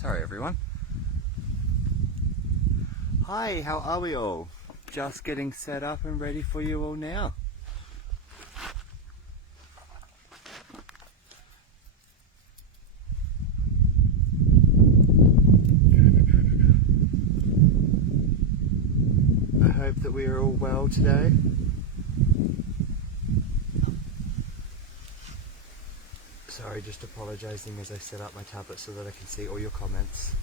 Sorry everyone. Hi, how are we all? Just getting set up and ready for you all now. I hope that we are all well today. Sorry, just apologising as I set up my tablet so that I can see all your comments.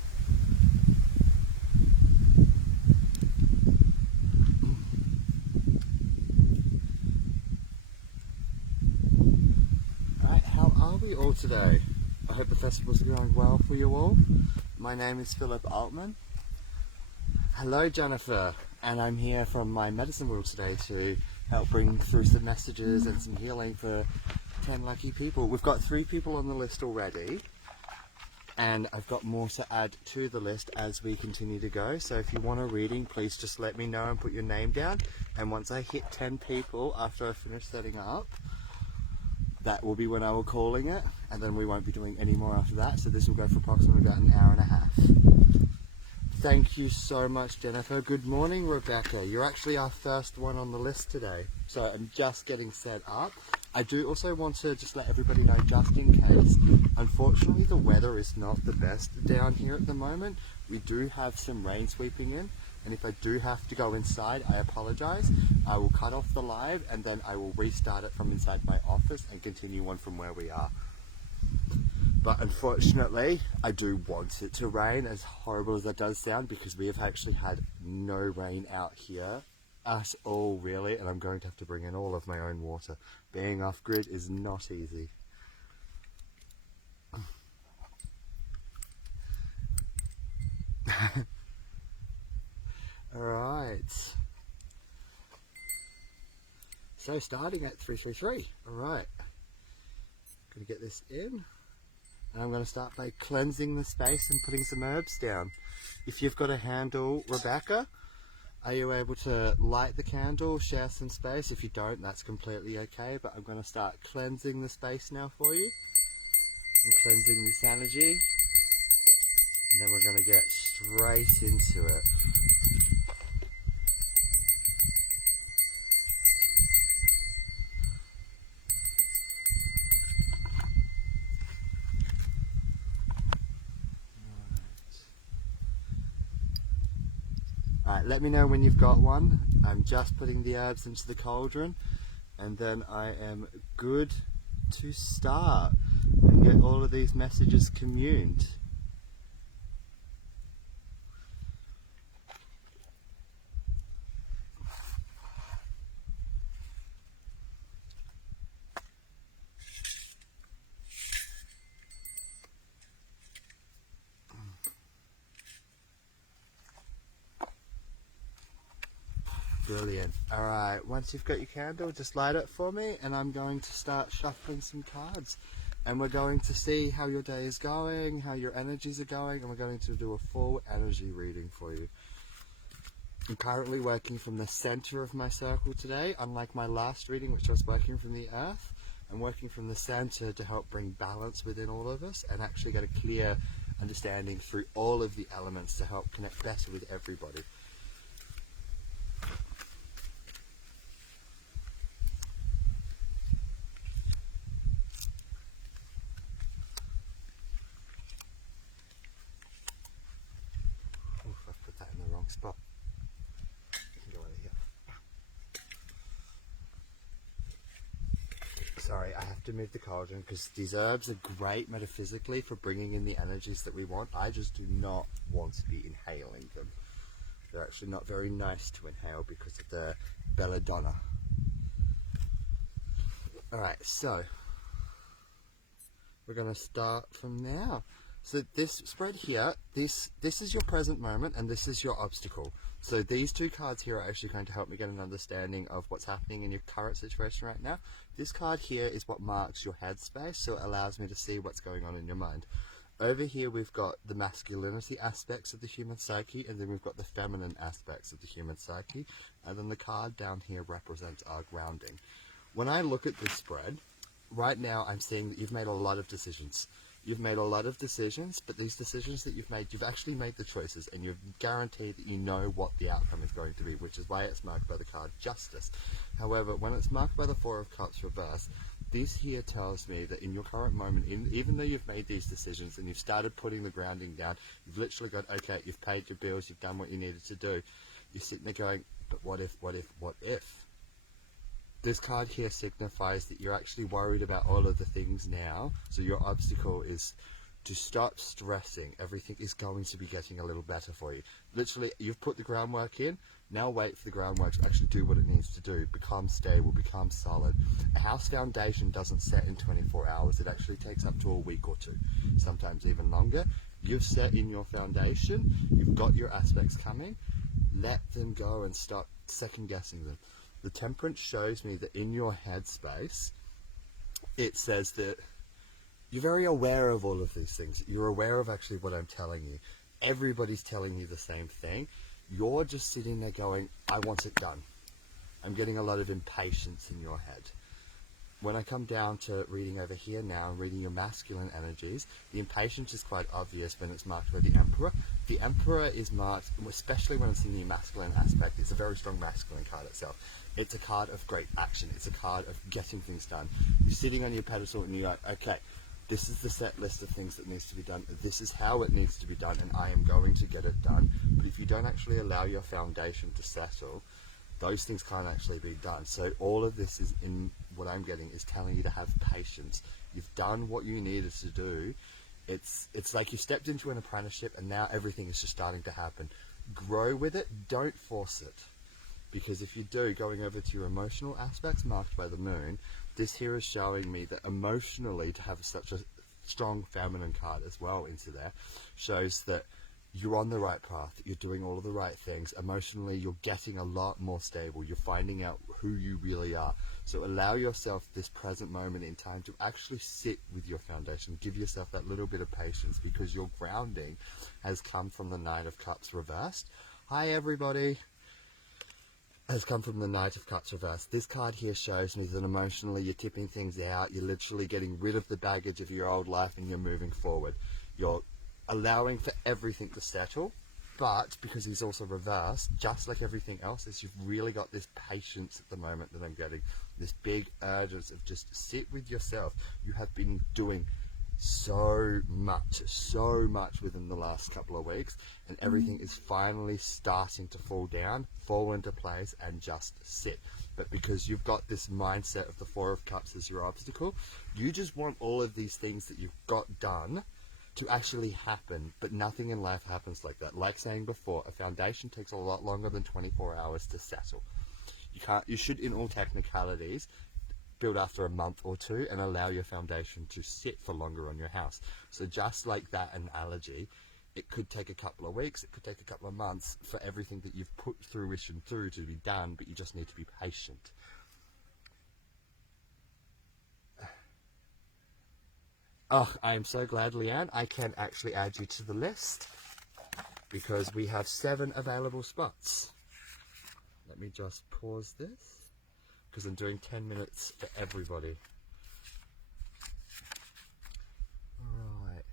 Alright, how are we all today? I hope the festival's going well for you all. My name is Philip Altman. Hello Jennifer, and I'm here from my medicine world today to help bring through some messages and some healing for 10 lucky people. We've got 3 people on the list already, and I've got more to add to the list as we continue to go. So if you want a reading, please just let me know and put your name down, and once I hit 10 people after I finish setting up, that will be when I will calling it, and then we won't be doing any more after that. So this will go for approximately about an hour and a half. Thank you so much, Jennifer. Good morning, Rebecca. You're actually our first one on the list today. So I'm just getting set up. I do also want to just let everybody know, just in case, unfortunately the weather is not the best down here at the moment. We do have some rain sweeping in, and if I do have to go inside, I apologize. I will cut off the live and then I will restart it from inside my office and continue on from where we are. But unfortunately, I do want it to rain, as horrible as that does sound, because we have actually had no rain out here at all, really, and I'm going to have to bring in all of my own water. Being off-grid is not easy. Alright. So starting at 333. Alright. Gonna get this in. And I'm going to start by cleansing the space and putting some herbs down. If you've got a handle, Rebecca, are you able to light the candle, share some space? If you don't, that's completely okay, but I'm going to start cleansing the space now for you. And cleansing this energy. And then we're going to get straight into it. Alright, let me know when you've got one. I'm just putting the herbs into the cauldron, and then I am good to start and get all of these messages communed. Brilliant. Alright, once you've got your candle, just light it for me, and I'm going to start shuffling some cards. And we're going to see how your day is going, how your energies are going, and we're going to do a full energy reading for you. I'm currently working from the center of my circle today, unlike my last reading, which I was working from the earth. I'm working from the center to help bring balance within all of us and actually get a clear understanding through all of the elements to help connect better with everybody. I've put that in the wrong spot. You can go over here. Sorry, I have to move the cauldron because these herbs are great metaphysically for bringing in the energies that we want. I just do not want to be inhaling them. They're actually not very nice to inhale because of the belladonna. Alright, so we're going to start from now. So this spread here, this is your present moment and this is your obstacle. So these 2 cards here are actually going to help me get an understanding of what's happening in your current situation right now. This card here is what marks your headspace, so it allows me to see what's going on in your mind. Over here we've got the masculinity aspects of the human psyche, and then we've got the feminine aspects of the human psyche, and then the card down here represents our grounding. When I look at this spread, right now I'm seeing that you've made a lot of decisions. You've made a lot of decisions, but these decisions that you've made, you've actually made the choices, and you've guaranteed that you know what the outcome is going to be, which is why it's marked by the card Justice. However, when it's marked by the Four of Cups reversed, this here tells me that in your current moment, even though you've made these decisions and you've started putting the grounding down, you've literally got, okay, you've paid your bills, you've done what you needed to do, you're sitting there going, but what if, what if, what if? This card here signifies that you're actually worried about all of the things now, so your obstacle is to stop stressing. Everything is going to be getting a little better for you. Literally, you've put the groundwork in, now wait for the groundwork to actually do what it needs to do, become stable, become solid. A house foundation doesn't set in 24 hours, it actually takes up to a week or two, sometimes even longer. You've set in your foundation, you've got your aspects coming, let them go and stop second guessing them. The Temperance shows me that in your headspace, it says that you're very aware of all of these things. You're aware of actually what I'm telling you. Everybody's telling you the same thing. You're just sitting there going, I want it done. I'm getting a lot of impatience in your head. When I come down to reading over here now, reading your masculine energies, the impatience is quite obvious when it's marked by the Emperor. The Emperor is marked, especially when it's in the masculine aspect, it's a very strong masculine card itself. It's a card of great action. It's a card of getting things done. You're sitting on your pedestal and you're like, okay, this is the set list of things that needs to be done. This is how it needs to be done, and I am going to get it done. But if you don't actually allow your foundation to settle, those things can't actually be done. So all of this is in what I'm getting is telling you to have patience. You've done what you needed to do. It's like you stepped into an apprenticeship and now everything is just starting to happen. Grow with it, don't force it. Because if you do, going over to your emotional aspects marked by the moon, this here is showing me that emotionally, to have such a strong feminine card as well into there, shows that you're on the right path, you're doing all of the right things. Emotionally, you're getting a lot more stable, you're finding out who you really are. So allow yourself this present moment in time to actually sit with your foundation. Give yourself that little bit of patience, because your grounding has come from the Knight of Cups reversed. Hi everybody. Has come from the Knight of Cups reversed. This card here shows me that emotionally you're tipping things out, you're literally getting rid of the baggage of your old life and you're moving forward. You're allowing for everything to settle, but because he's also reversed, just like everything else, is you've really got this patience at the moment that I'm getting, this big urgence of just sit with yourself. You have been doing so much within the last couple of weeks, and everything is finally starting to fall into place and just sit. But because you've got this mindset of the Four of Cups as your obstacle, you just want all of these things that you've got done to actually happen. But nothing in life happens like that. Like saying before, a foundation takes a lot longer than 24 hours to settle. You should, in all technicalities, build after a month or two and allow your foundation to sit for longer on your house. So just like that analogy, it could take a couple of weeks, it could take a couple of months for everything that you've put fruition through to be done, but you just need to be patient. Oh, I am so glad, Leanne, I can actually add you to the list, because we have 7 available spots. Let me just pause this, because I'm doing 10 minutes for everybody. Alright.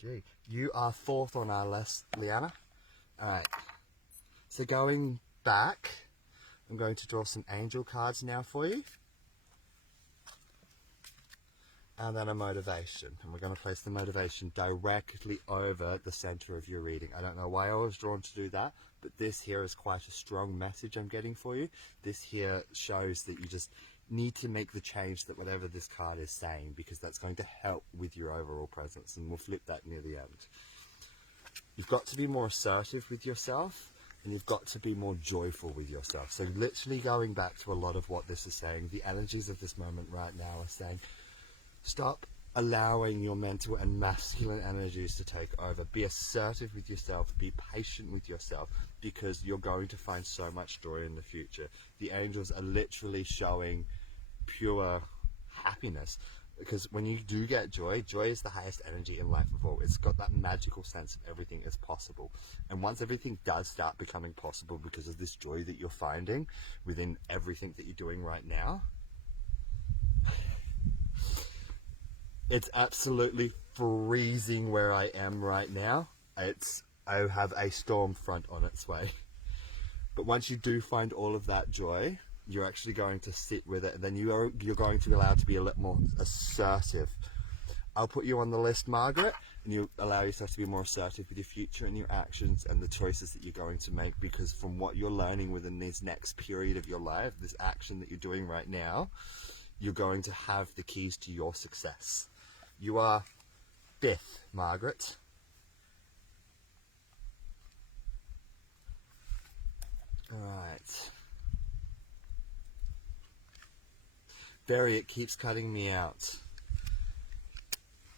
Gee, you are 4th on our list, Liana. Alright. So going back, I'm going to draw some angel cards now for you. And then a motivation. And we're going to place the motivation directly over the center of your reading. I don't know why I was drawn to do that, but this here is quite a strong message I'm getting for you. This here shows that you just need to make the change that whatever this card is saying, because that's going to help with your overall presence. And we'll flip that near the end. You've got to be more assertive with yourself, and you've got to be more joyful with yourself. So literally going back to a lot of what this is saying, the energies of this moment right now are saying, stop allowing your mental and masculine energies to take over. Be assertive with yourself. Be patient with yourself, because you're going to find so much joy in the future. The angels are literally showing pure happiness, because when you do get joy, joy is the highest energy in life of all. It's got that magical sense of everything is possible. And once everything does start becoming possible because of this joy that you're finding within everything that you're doing right now, It's absolutely freezing where I am right now. I have a storm front on its way. But once you do find all of that joy, you're actually going to sit with it, and then you're going to be allowed to be a little more assertive. I'll put you on the list, Margaret, and you allow yourself to be more assertive with your future and your actions and the choices that you're going to make, because from what you're learning within this next period of your life, this action that you're doing right now, you're going to have the keys to your success. You are Beth, Margaret. Alright. Barry, it keeps cutting me out.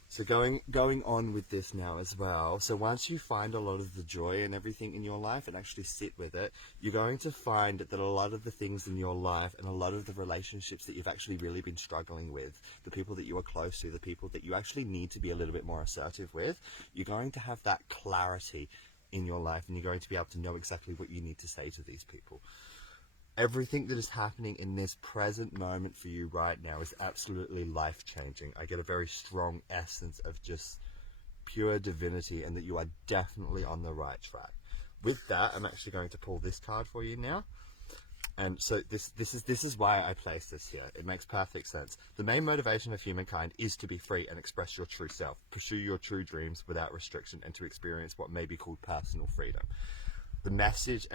So going on with this now as well. So once you find a lot of the joy and everything in your life and actually sit with it, you're going to find that a lot of the things in your life and a lot of the relationships that you've actually really been struggling with, the people that you are close to, the people that you actually need to be a little bit more assertive with, you're going to have that clarity in your life, and you're going to be able to know exactly what you need to say to these people. Everything that is happening in this present moment for you right now is absolutely life-changing. I get a very strong essence of just pure divinity, and that you are definitely on the right track. With that, I'm actually going to pull this card for you now. And so this is why I placed this here. It makes perfect sense. The main motivation of humankind is to be free and express your true self, pursue your true dreams without restriction, and to experience what may be called personal freedom. The message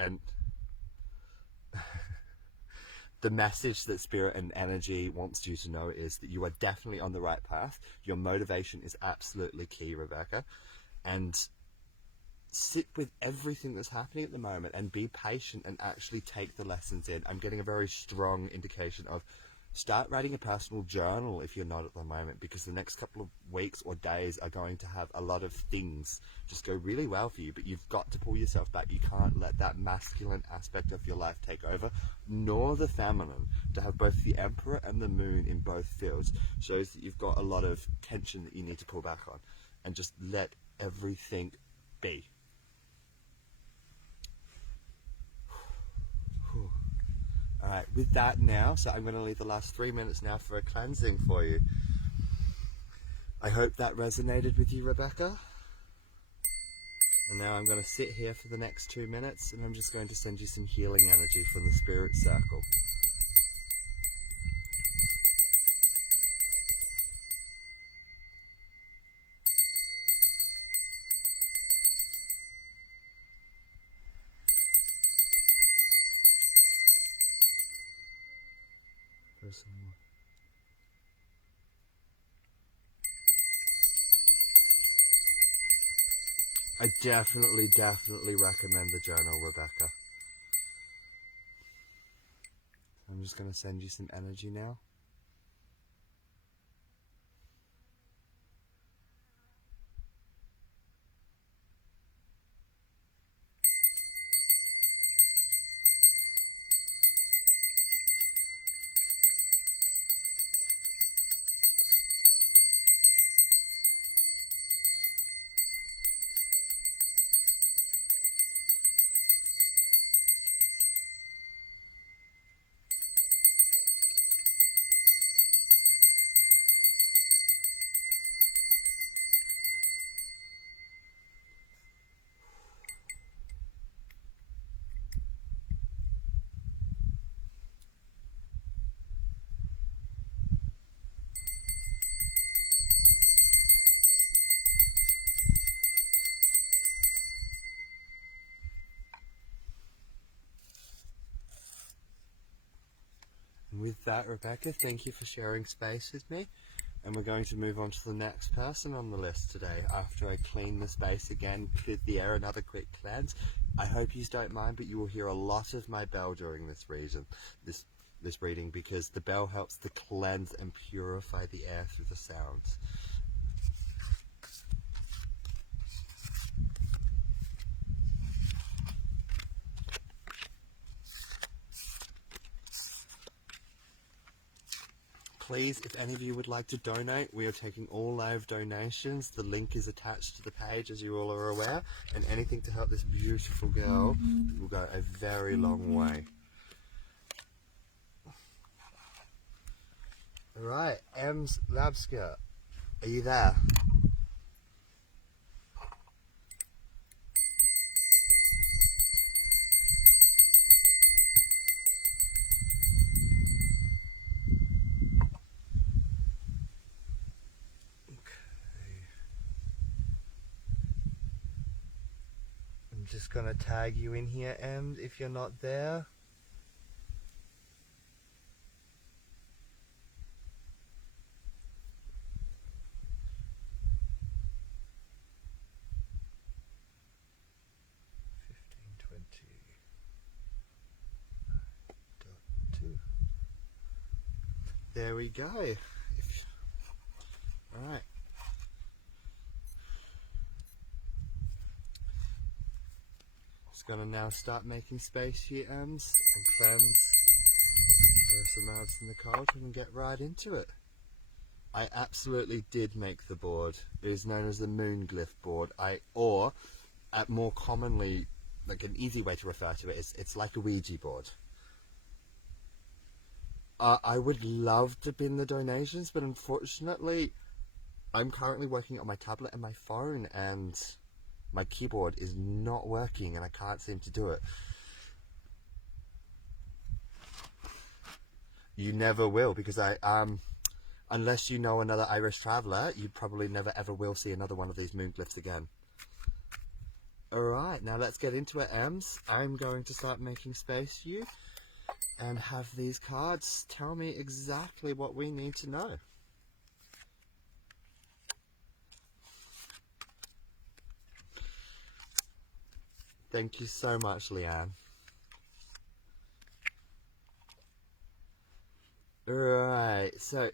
that spirit and energy wants you to know is that you are definitely on the right path. Your motivation is absolutely key, Rebecca. And sit with everything that's happening at the moment and be patient and actually take the lessons in. I'm getting a very strong indication of start writing a personal journal if you're not at the moment, because the next couple of weeks or days are going to have a lot of things just go really well for you, but you've got to pull yourself back. You can't let that masculine aspect of your life take over, nor the feminine. To have both the Emperor and the Moon in both fields shows that you've got a lot of tension that you need to pull back on, and just let everything be. Alright, with that now, so I'm going to leave the last 3 minutes now for a cleansing for you. I hope that resonated with you, Rebecca. And now I'm going to sit here for the next 2 minutes, and I'm just going to send you some healing energy from the spirit circle. There's some more. I definitely recommend the journal, Rebecca. I'm just going to send you some energy now. And with that, Rebecca, thank you for sharing space with me. And we're going to move on to the next person on the list today. After I clean the space again, clear the air, another quick cleanse. I hope you don't mind, but you will hear a lot of my bell during this reading, because the bell helps to cleanse and purify the air through the sounds. Please, if any of you would like to donate, we are taking all live donations. The link is attached to the page, as you all are aware, and anything to help this beautiful girl will go a very long way. Alright, Ems Labska, Are you there? I'm just gonna tag you in here, Em, if you're not there. There we go. Alright. Just gonna now start making space here, Ems, and cleanse some amounts in the cold and get right into it. I absolutely did make the board. It is known as the moon glyph board. Or more commonly, like an easy way to refer to it is, it's like a Ouija board. I would love to bin the donations, but unfortunately, I'm currently working on my tablet and my phone, and my keyboard is not working, and I can't seem to do it. You never will, because unless you know another Irish traveller, you probably never ever will see another one of these moon glyphs again. Alright, now let's get into it, Ems. I'm going to start making space for you and have these cards tell me exactly what we need to know. Thank you so much, Leanne. Right, so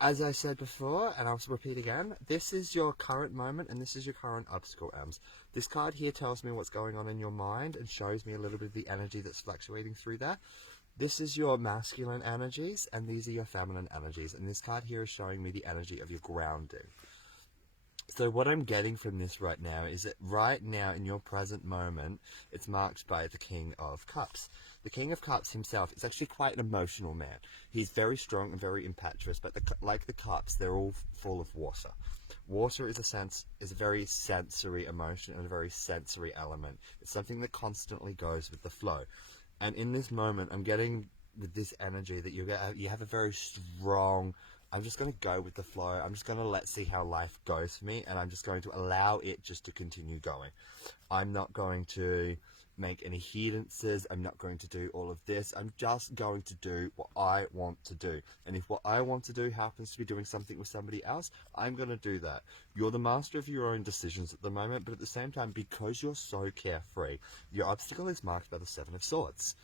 as I said before, and I'll repeat again, this is your current moment and this is your current obstacle, Ems. This card here tells me what's going on in your mind and shows me a little bit of the energy that's fluctuating through there. This is your masculine energies and these are your feminine energies, and this card here is showing me the energy of your grounding. So what I'm getting from this right now is that right now in your present moment, it's marked by the King of Cups. The King of Cups himself is actually quite an emotional man. He's very strong and very impetuous, but like the cups, they're all full of water. Water is a very sensory emotion and a very sensory element. It's something that constantly goes with the flow. And in this moment, I'm getting with this energy that you have a very strong, I'm just going to go with the flow. I'm just going to let's see how life goes for me, and I'm just going to allow it just to continue going. I'm not going to make any hindrances. I'm not going to do all of this. I'm just going to do what I want to do. And if what I want to do happens to be doing something with somebody else, I'm going to do that. You're the master of your own decisions at the moment, but at the same time, because you're so carefree, your obstacle is marked by the Seven of Swords.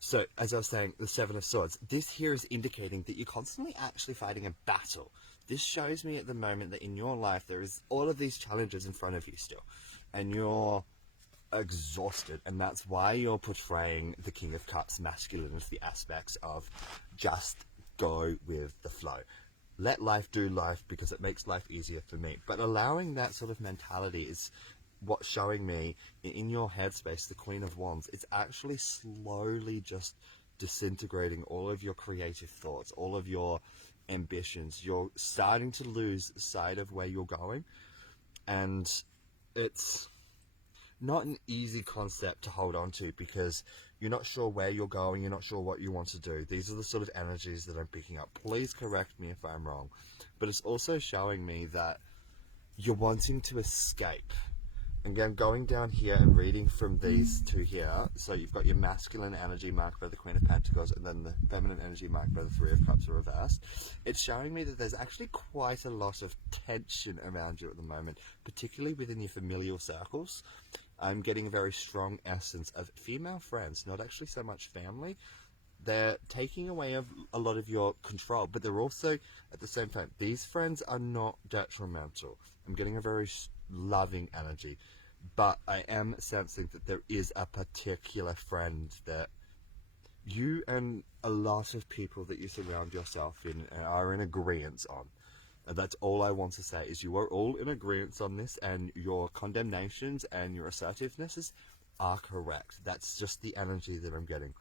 So, as I was saying, the Seven of Swords, this here is indicating that you're constantly actually fighting a battle. This shows me at the moment that in your life there is all of these challenges in front of you still, and you're exhausted, and that's why you're portraying the King of Cups masculinity aspects of just go with the flow. Let life do life because it makes life easier for me. But allowing that sort of mentality is what's showing me in your headspace, the Queen of Wands. It's actually slowly just disintegrating all of your creative thoughts, all of your ambitions. You're starting to lose sight of where you're going, and it's not an easy concept to hold on to because you're not sure where you're going, you're not sure what you want to do. These are the sort of energies that I'm picking up. Please correct me if I'm wrong. But it's also showing me that you're wanting to escape. Again, going down here and reading from these two here, so you've got your masculine energy marked by the Queen of Pentacles and then the feminine energy marked by the Three of Cups reversed. It's showing me that there's actually quite a lot of tension around you at the moment, particularly within your familial circles. I'm getting a very strong essence of female friends, not actually so much family. They're taking away a lot of your control, but they're also, at the same time, these friends are not detrimental. I'm getting a very loving energy, but I am sensing that there is a particular friend that you and a lot of people that you surround yourself in are in agreement on. And that's all I want to say is you are all in agreement on this, and your condemnations and your assertivenesses are correct. That's just the energy that I'm getting.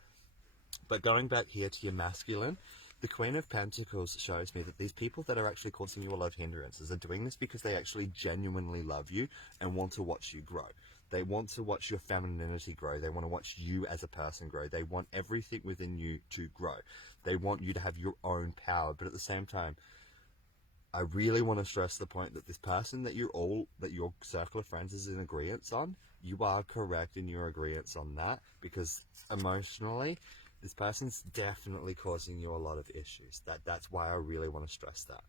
But going back here to your masculine, the Queen of Pentacles shows me that these people that are actually causing you a lot of hindrances are doing this because they actually genuinely love you and want to watch you grow. They want to watch your femininity grow. They want to watch you as a person grow. They want everything within you to grow. They want you to have your own power. But at the same time, I really want to stress the point that this person that your circle of friends is in agreement on, you are correct in your agreement on that, because emotionally, this person's definitely causing you a lot of issues. That's why I really want to stress that.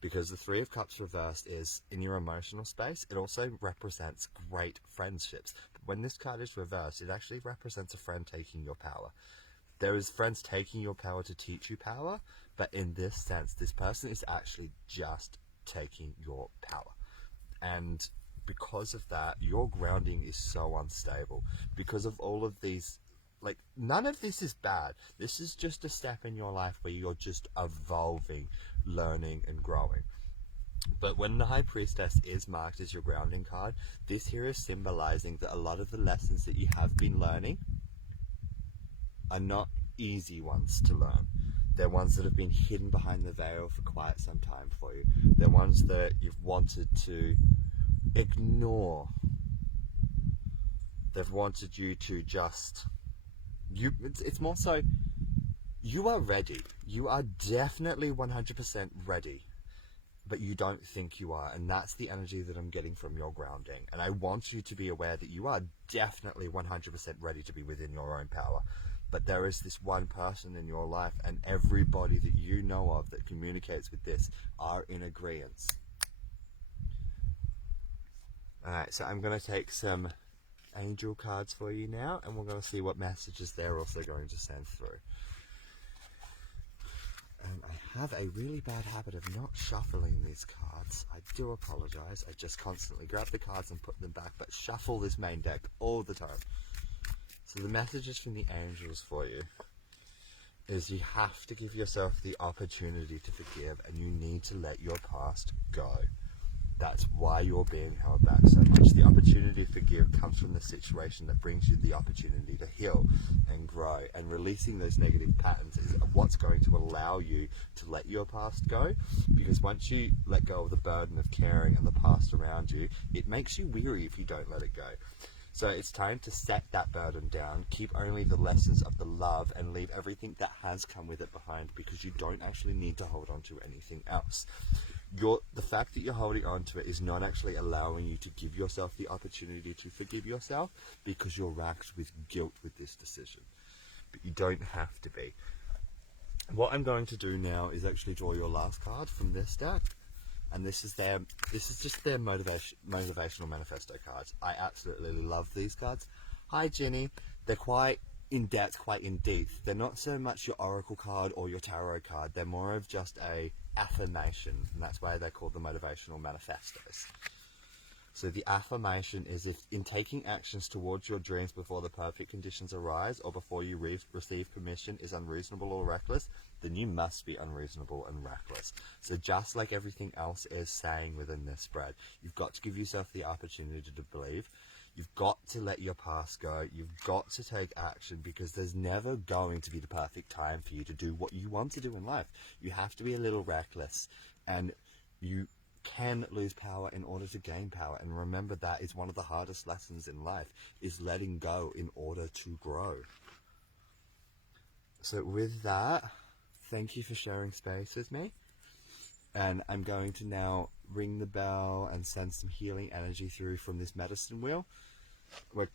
Because the Three of Cups reversed is, in your emotional space, it also represents great friendships. But when this card is reversed, it actually represents a friend taking your power. There is friends taking your power to teach you power, but in this sense, this person is actually just taking your power. And because of that, your grounding is so unstable. Because of all of these, like, none of this is bad. This is just a step in your life where you're just evolving, learning, and growing. But when the High Priestess is marked as your grounding card, this here is symbolizing that a lot of the lessons that you have been learning are not easy ones to learn. They're ones that have been hidden behind the veil for quite some time for you. They're ones that you've wanted to ignore. They've wanted you to just... It's more so, you are ready. You are definitely 100% ready. But you don't think you are, and that's the energy that I'm getting from your grounding. And I want you to be aware that you are definitely 100% ready to be within your own power. But there is this one person in your life, and everybody that you know of that communicates with this are in agreement. Alright, so I'm going to take some angel cards for you now, and we're going to see what messages they're also going to send through. I have a really bad habit of not shuffling these cards. I do apologise. I just constantly grab the cards and put them back, but shuffle this main deck all the time. So the messages from the angels for you is you have to give yourself the opportunity to forgive, and you need to let your past go. That's why you're being held back so much. The opportunity to forgive comes from the situation that brings you the opportunity to heal and grow. And releasing those negative patterns is what's going to allow you to let your past go. Because once you let go of the burden of caring and the past around you, it makes you weary if you don't let it go. So it's time to set that burden down, keep only the lessons of the love, and leave everything that has come with it behind, because you don't actually need to hold on to anything else. The fact that you're holding on to it is not actually allowing you to give yourself the opportunity to forgive yourself, because you're racked with guilt with this decision. But you don't have to be. What I'm going to do now is actually draw your last card from this deck. And this is just their motivational manifesto cards. I absolutely love these cards. Hi Jenny. They're quite in depth, quite in depth. They're not so much your oracle card or your tarot card. They're more of just a affirmation, and that's why they're called the motivational manifestos. So the affirmation is, if in taking actions towards your dreams before the perfect conditions arise, or before you receive permission, is unreasonable or reckless, then you must be unreasonable and reckless. So just like everything else is saying within this spread, you've got to give yourself the opportunity to believe. You've got to let your past go. You've got to take action, because there's never going to be the perfect time for you to do what you want to do in life. You have to be a little reckless, and you can lose power in order to gain power. And remember, that is one of the hardest lessons in life, is letting go in order to grow. So with that, thank you for sharing space with me. And I'm going to now ring the bell and send some healing energy through from this medicine wheel.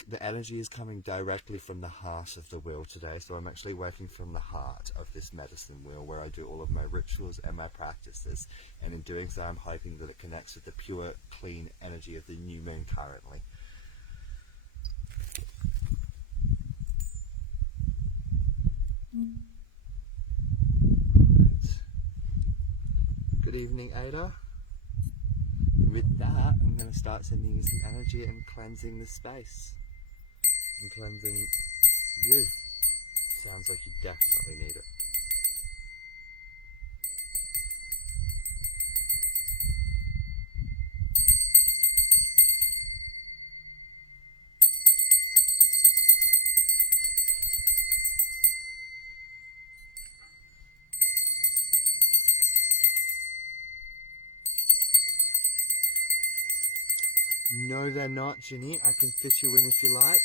The energy is coming directly from the heart of the wheel today, so I'm actually working from the heart of this medicine wheel, where I do all of my rituals and my practices, and in doing so I'm hoping that it connects with the pure, clean energy of the new moon currently. Good evening, Ada. With that, I'm going to start sending you some energy and cleansing the space. And cleansing you. Sounds like you definitely need it. No, they're not, Ginny. I can fit you in if you like.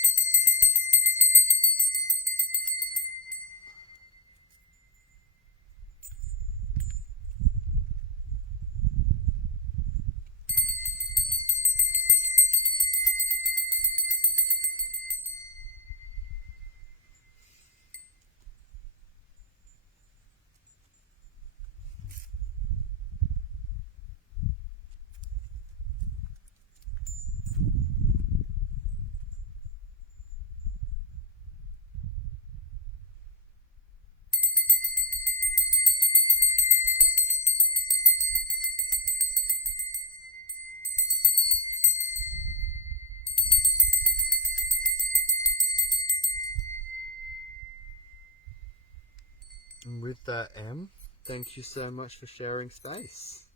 And with that, Em, thank you so much for sharing space.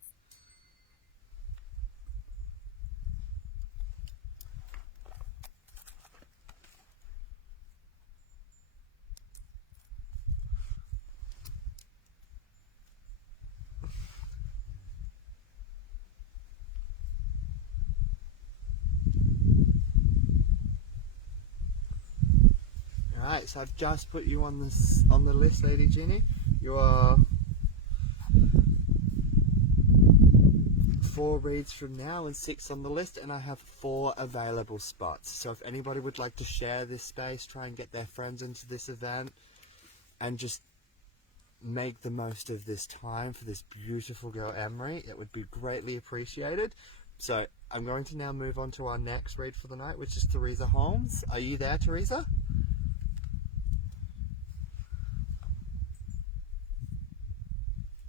Alright, so I've just put you on the list, Lady Ginny. You are 4 reads from now and 6 on the list, and I have 4 available spots. So if anybody would like to share this space, try and get their friends into this event, and just make the most of this time for this beautiful girl Emery, it would be greatly appreciated. So I'm going to now move on to our next read for the night, which is Teresa Holmes. Are you there, Teresa?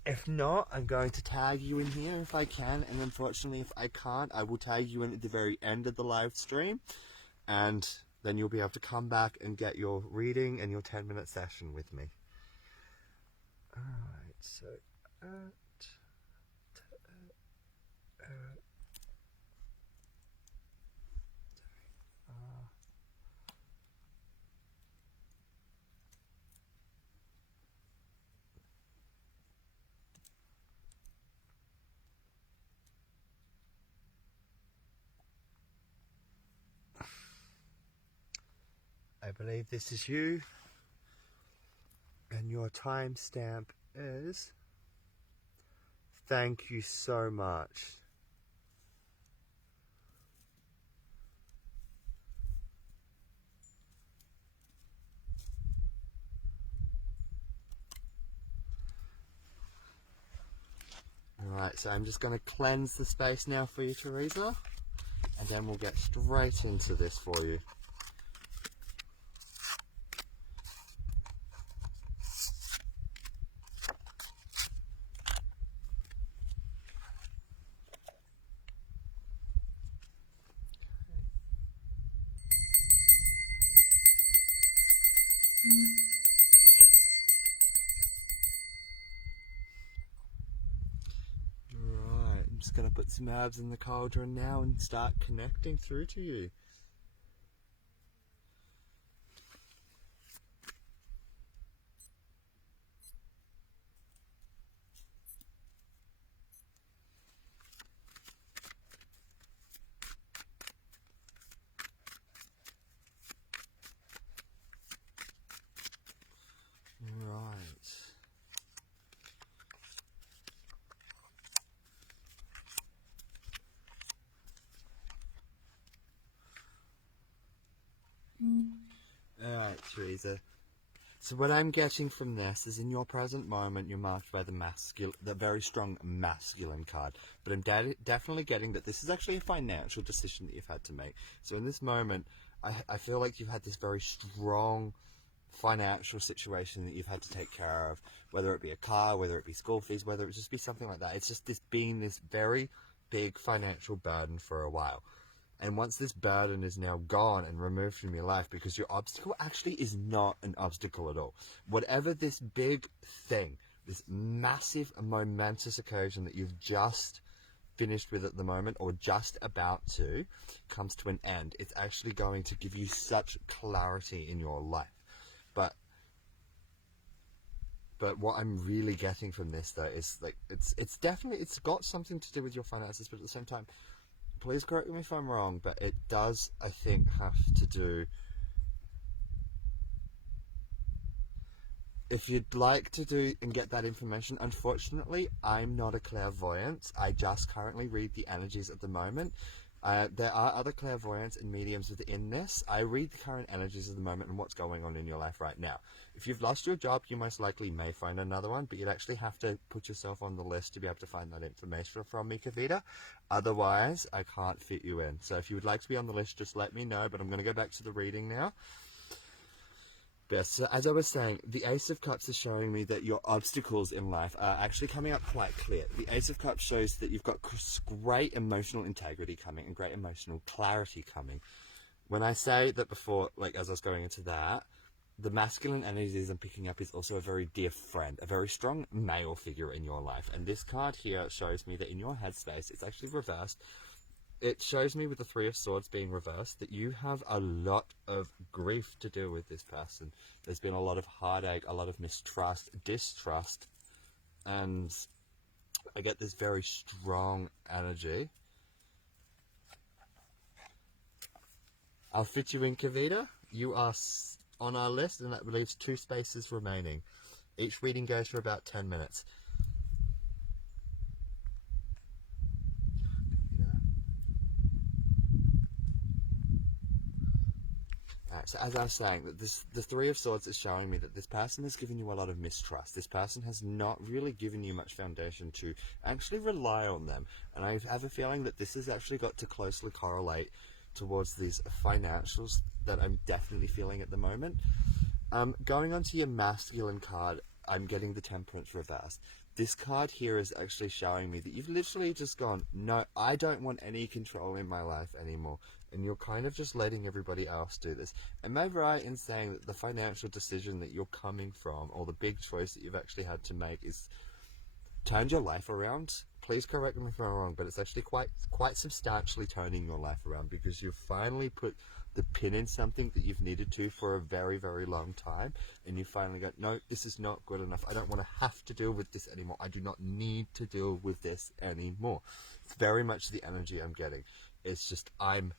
If not, I'm going to tag you in here if I can, and unfortunately if I can't, I will tag you in at the very end of the live stream, and then you'll be able to come back and get your reading and your 10-minute session with me. Alright, so I believe this is you, and your timestamp is, thank you so much. Alright, so I'm just going to cleanse the space now for you, Teresa, and then we'll get straight into this for you. Right, I'm just going to put some herbs in the cauldron now and start connecting through to you. Right. Alright, Teresa. So what I'm getting from this is in your present moment, you're marked by the very strong masculine card. But I'm definitely getting that this is actually a financial decision that you've had to make. So in this moment, I feel like you've had this very strong financial situation that you've had to take care of, whether it be a car, whether it be school fees, whether it just be something like that. It's just this very big financial burden for a while. And once this burden is now gone and removed from your life, because your obstacle actually is not an obstacle at all. Whatever this big thing, this massive momentous occasion that you've just finished with at the moment, or just about to, comes to an end, it's actually going to give you such clarity in your life. But what I'm really getting from this, though, is like it's got something to do with your finances, but at the same time, please correct me if I'm wrong, but it does, I think, have to do... If you'd like to do and get that information, unfortunately, I'm not a clairvoyant. I just currently read the energies at the moment. There are other clairvoyants and mediums within this. I read the current energies of the moment and what's going on in your life right now. If you've lost your job, you most likely may find another one, but you'd actually have to put yourself on the list to be able to find that information from me, Kavita. Otherwise, I can't fit you in. So if you would like to be on the list, just let me know, but I'm going to go back to the reading now. Yes, so as I was saying, the Ace of Cups is showing me that your obstacles in life are actually coming up quite clear. The Ace of Cups shows that you've got great emotional integrity coming and great emotional clarity coming. When I say that before, like as I was going into that, the masculine energies I'm picking up is also a very dear friend, a very strong male figure in your life. And this card here shows me that in your headspace, it's actually reversed. It shows me with the Three of Swords being reversed that you have a lot of grief to deal with this person. There's been a lot of heartache, a lot of mistrust, distrust, and I get this very strong energy. I'll fit you in, Kavita. You are on our list, and that leaves 2 spaces remaining. Each reading goes for about 10 minutes. So as I was saying, that the Three of Swords is showing me that this person has given you a lot of mistrust. This person has not really given you much foundation to actually rely on them. And I have a feeling that this has actually got to closely correlate towards these financials that I'm definitely feeling at the moment. Going on to your masculine card, I'm getting the Temperance reversed. This card here is actually showing me that you've literally just gone, no, I don't want any control in my life anymore. And you're kind of just letting everybody else do this. Am I right in saying that the financial decision that you're coming from, or the big choice that you've actually had to make, is turned your life around? Please correct me if I'm wrong, but it's actually quite substantially turning your life around, because you've finally put the pin in something that you've needed to for a very, very long time, and you finally go, no, this is not good enough. I don't want to have to deal with this anymore. I do not need to deal with this anymore. It's very much the energy I'm getting. It's just, I'm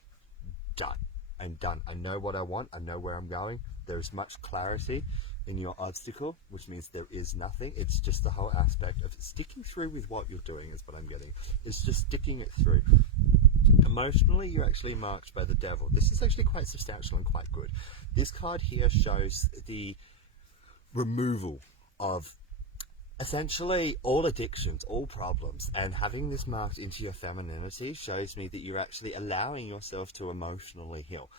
done. I'm done. I know what I want. I know where I'm going. There's much clarity in your obstacle, which means there is nothing. It's just the whole aspect of sticking through with what you're doing is what I'm getting. It's just sticking it through. Emotionally, you're actually marked by the Devil. This is actually quite substantial and quite good. This card here shows the removal of essentially all addictions, all problems, and having this marked into your femininity shows me that you're actually allowing yourself to emotionally heal.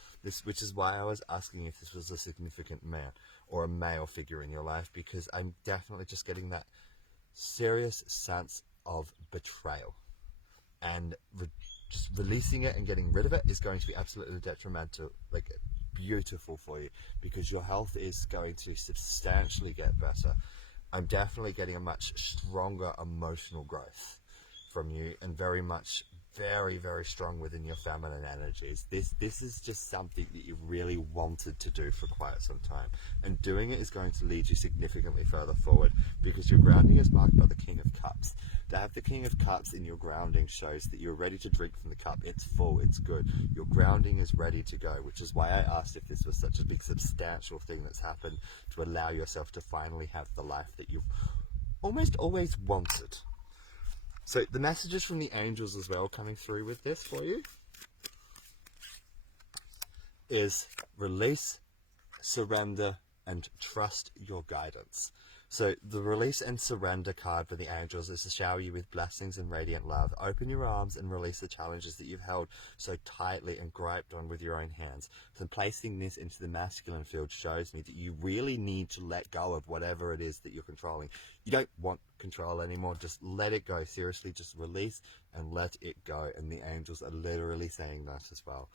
Which is why I was asking if this was a significant man or a male figure in your life, because I'm definitely just getting that serious sense of betrayal, and just releasing it and getting rid of it is going to be absolutely detrimental, like beautiful for you, because your health is going to substantially get better. I'm definitely getting a much stronger emotional growth from you, and very much, very, very strong within your feminine energies. This is just something that you've really wanted to do for quite some time, and doing it is going to lead you significantly further forward, because your grounding is marked by the King of Cups. To have the King of Cups in your grounding shows that you're ready to drink from the cup. It's full, it's good. Your grounding is ready to go, which is why I asked if this was such a big substantial thing that's happened, to allow yourself to finally have the life that you've almost always wanted. So the messages from the angels as well coming through with this for you is release, surrender, and trust your guidance. So the release and surrender card for the angels is to shower you with blessings and radiant love. Open your arms and release the challenges that you've held so tightly and griped on with your own hands. So placing this into the masculine field shows me that you really need to let go of whatever it is that you're controlling. You don't want control anymore. Just let it go. Seriously, just release and let it go. And the angels are literally saying that as well.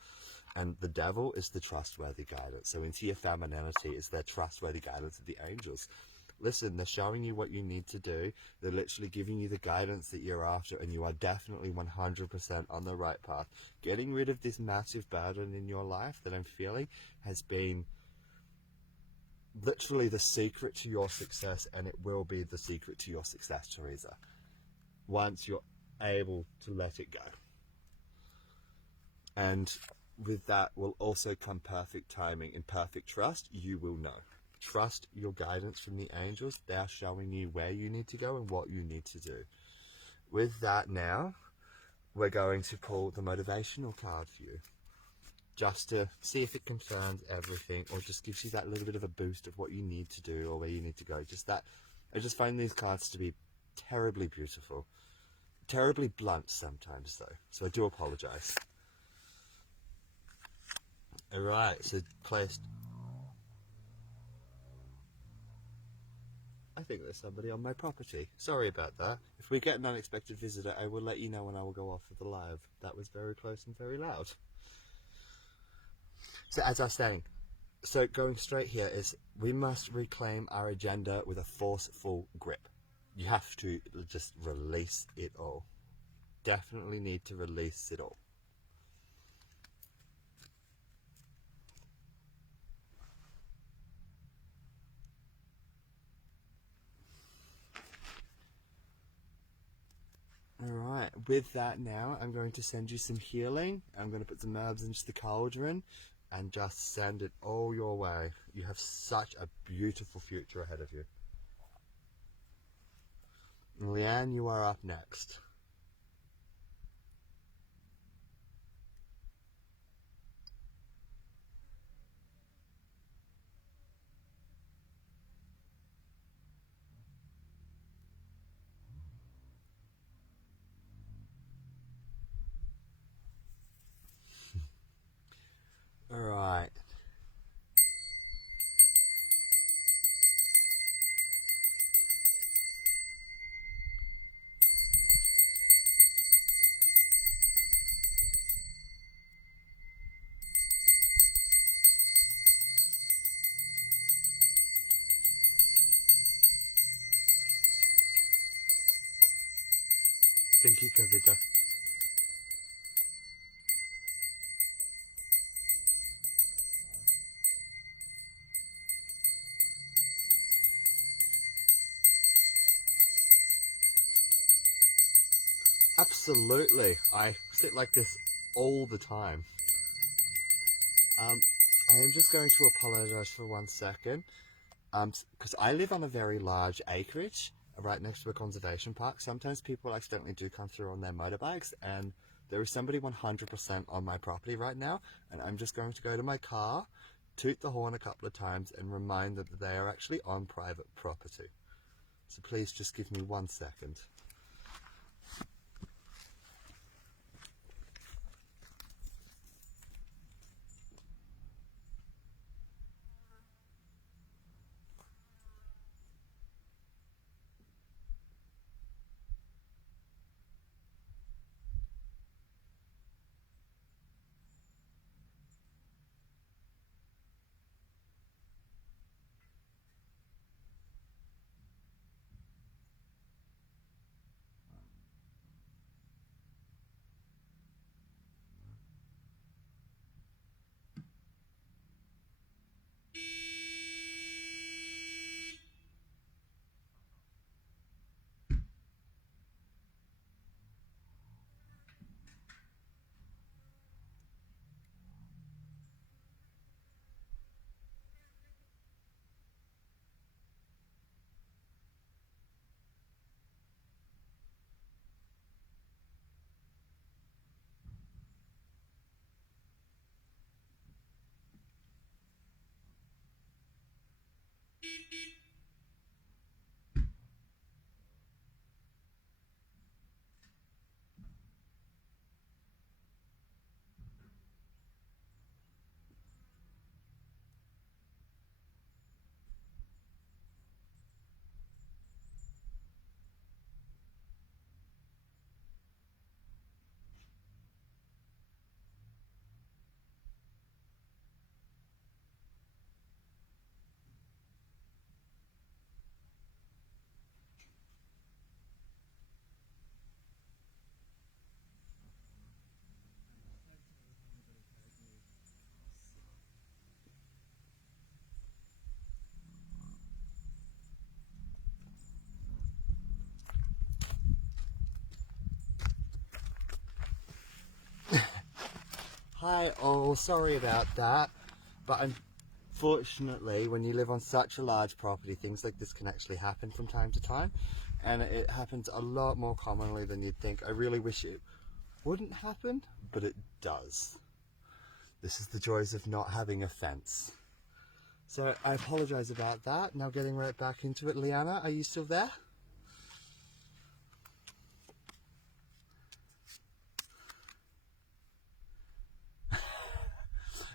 And the Devil is the trustworthy guidance. So into your femininity is their trustworthy guidance of the angels. Listen, they're showing you what you need to do. They're literally giving you the guidance that you're after, and you are definitely 100% on the right path. Getting rid of this massive burden in your life that I'm feeling has been literally the secret to your success, and it will be the secret to your success, Teresa, once you're able to let it go. And with that will also come perfect timing and perfect trust. You will know. Trust your guidance from the angels. They are showing you where you need to go and what you need to do. With that now, we're going to pull the motivational card for you, just to see if it confirms everything or just gives you that little bit of a boost of what you need to do or where you need to go. Just that, I just find these cards to be terribly beautiful, terribly blunt sometimes though, so I do apologize. Alright, so placed. I think there's somebody on my property. Sorry about that. If we get an unexpected visitor, I will let you know and I will go off of the live. That was very close and very loud. So as I was saying, so going straight here is we must reclaim our agenda with a forceful grip. You have to just release it all. Definitely need to release it all. Alright, with that now, I'm going to send you some healing. I'm going to put some herbs into the cauldron and just send it all your way. You have such a beautiful future ahead of you. Leanne, you are up next. Alright. Thank you, Kavita. Absolutely. I sit like this all the time. I am just going to apologize for 1 second. Because I live on a very large acreage right next to a conservation park. Sometimes people accidentally do come through on their motorbikes, and there is somebody 100% on my property right now, and I'm just going to go to my car, toot the horn a couple of times, and remind them that they are actually on private property. So please just give me 1 second. Hi all, sorry about that, but unfortunately when you live on such a large property, things like this can actually happen from time to time, and it happens a lot more commonly than you'd think. I really wish it wouldn't happen, but it does. This is the joys of not having a fence. So I apologise about that. Now getting right back into it. Liana, are you still there?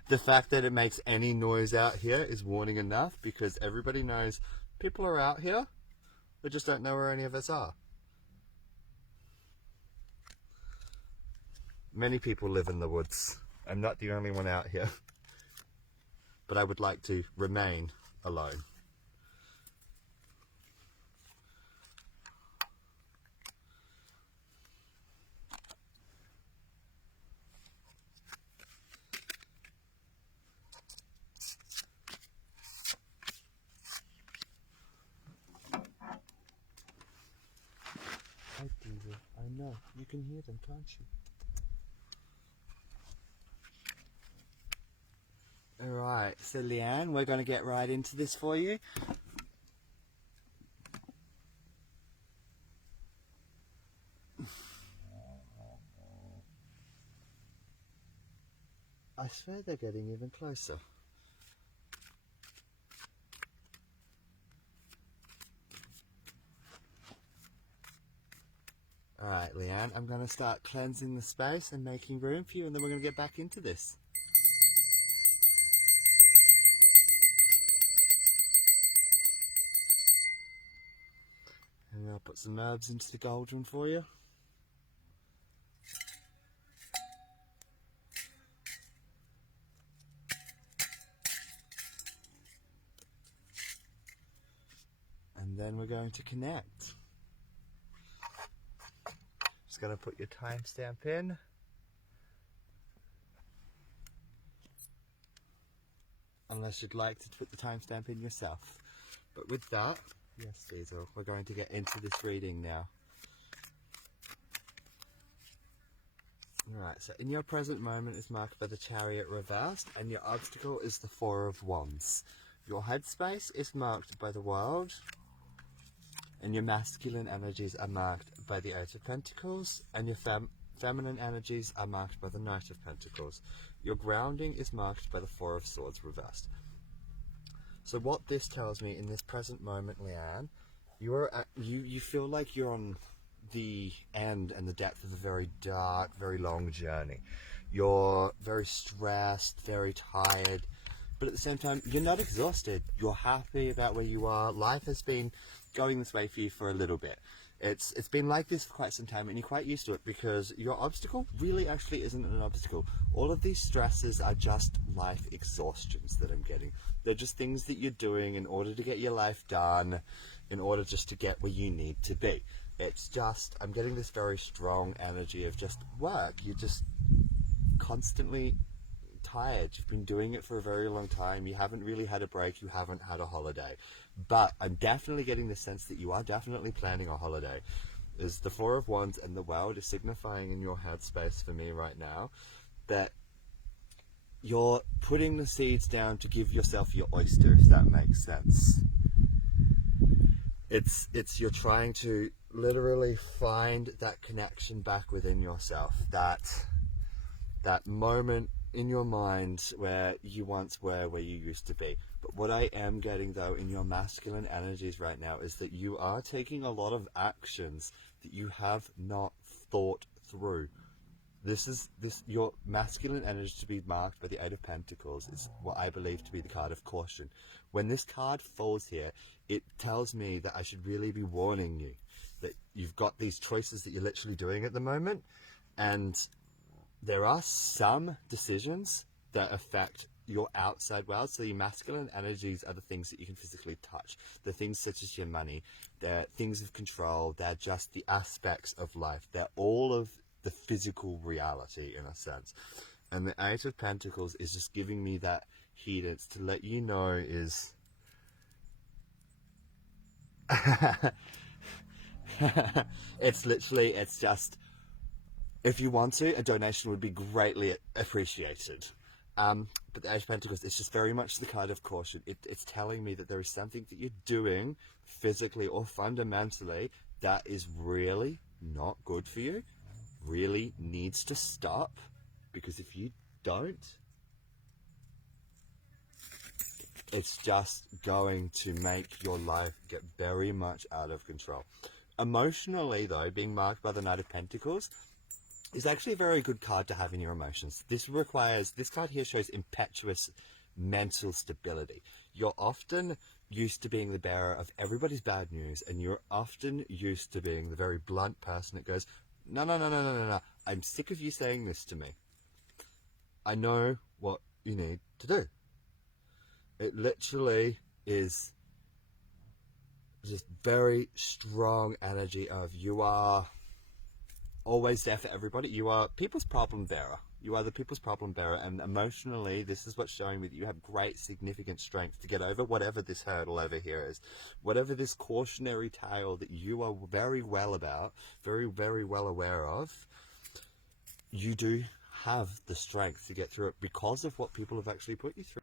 The fact that it makes any noise out here is warning enough, because everybody knows people are out here, but just don't know where any of us are. Many people live in the woods. I'm not the only one out here. But I would like to remain alone. Hi, Diva. I know. You can hear them, can't you? Alright, so Leanne, we're going to get right into this for you. I swear they're getting even closer. Alright, Leanne, I'm going to start cleansing the space and making room for you, and then we're going to get back into this. And I'll put some herbs into the cauldron for you. And then we're going to connect. Just going to put your timestamp in. Unless you'd like to put the timestamp in yourself. But with that, yes, Diesel, we're going to get into this reading now. Alright, so in your present moment is marked by the Chariot reversed, and your obstacle is the Four of Wands. Your headspace is marked by the World, and your masculine energies are marked by the Eight of Pentacles, and your feminine energies are marked by the Knight of Pentacles. Your grounding is marked by the Four of Swords reversed. So what this tells me in this present moment, Leanne, you feel like you're on the end and the depth of a very dark, very long journey. You're very stressed, very tired, but at the same time, you're not exhausted. You're happy about where you are. Life has been going this way for you for a little bit. It's been like this for quite some time, and you're quite used to it, because your obstacle really actually isn't an obstacle. All of these stresses are just life exhaustions that I'm getting. They're just things that you're doing in order to get your life done, in order just to get where you need to be. It's just, I'm getting this very strong energy of just work. You're just constantly tired. You've been doing it for a very long time. You haven't really had a break. You haven't had a holiday. But I'm definitely getting the sense that you are definitely planning a holiday. Is the Four of Wands and the World is signifying in your headspace for me right now that you're putting the seeds down to give yourself your oyster, if that makes sense. It's you're trying to literally find that connection back within yourself, that moment in your mind where you once were, where you used to be. But what I am getting though in your masculine energies right now is that you are taking a lot of actions that you have not thought through. Your masculine energy to be marked by the Eight of Pentacles is what I believe to be the card of caution. When this card falls here, it tells me that I should really be warning you that you've got these choices that you're literally doing at the moment, and there are some decisions that affect your outside world. So your masculine energies are the things that you can physically touch. The things such as your money, they're things of control, they're just the aspects of life. They're all of the physical reality in a sense. And the Eight of Pentacles is just giving me that hindrance to let you know is it's literally, it's If you want to, a donation would be greatly appreciated. But the Age of Pentacles, it's just very much the card of caution. It's telling me that there is something that you're doing physically or fundamentally that is really not good for you, really needs to stop, because if you don't, it's just going to make your life get very much out of control. Emotionally, though, being marked by the Knight of Pentacles is actually a very good card to have in your emotions. This card here shows impetuous mental stability. You're often used to being the bearer of everybody's bad news, and you're often used to being the very blunt person that goes, no, no, no, no, no, no, no, I'm sick of you saying this to me. I know what you need to do. It literally is just very strong energy of you are always there for everybody. You are people's problem bearer. You are the people's problem bearer, and emotionally, this is what's showing me that you have great significant strength to get over whatever this hurdle over here is, whatever this cautionary tale that you are very well about, very, very well aware of. You do have the strength to get through it because of what people have actually put you through.